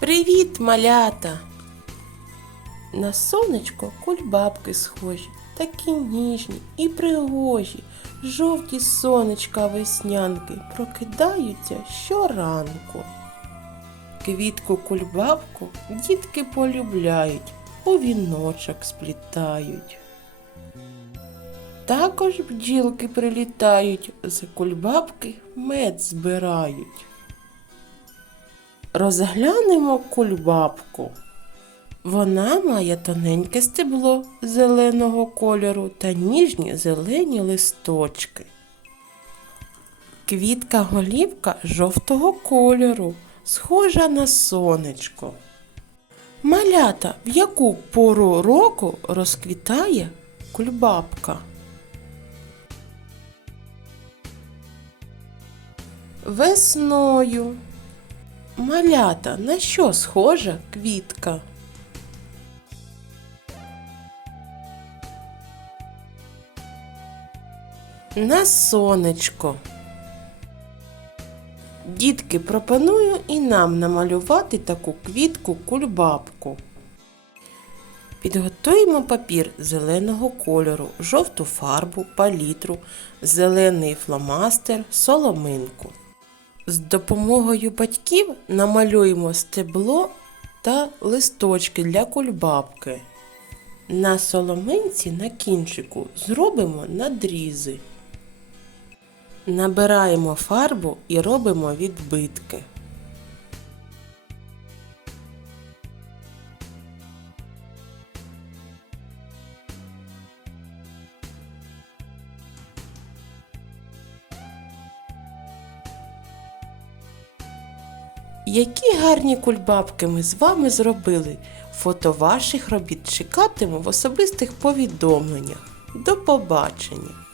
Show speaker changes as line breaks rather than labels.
Привіт, малята! На сонечко кульбабки схожі, такі ніжні і пригожі, жовті сонечка веснянки прокидаються щоранку. Квітку кульбабку дітки полюбляють, у віночок сплітають. Також бджілки прилітають, з кульбабки мед збирають. Розглянемо кульбабку. Вона має тоненьке стебло зеленого кольору та ніжні зелені листочки. Квітка голівка жовтого кольору, схожа на сонечко. Малята, в яку пору року розквітає кульбабка? Весною. Малята, на що схожа квітка? На сонечко. Дітки, пропоную і нам намалювати таку квітку кульбабку. Підготуємо папір зеленого кольору, жовту фарбу, палітру, зелений фломастер, соломинку. З допомогою батьків намалюємо стебло та листочки для кульбабки. На соломинці на кінчику зробимо надрізи. Набираємо фарбу і робимо відбитки. Які гарні кульбабки ми з вами зробили. Фото ваших робіт чекатиму в особистих повідомленнях. До побачення!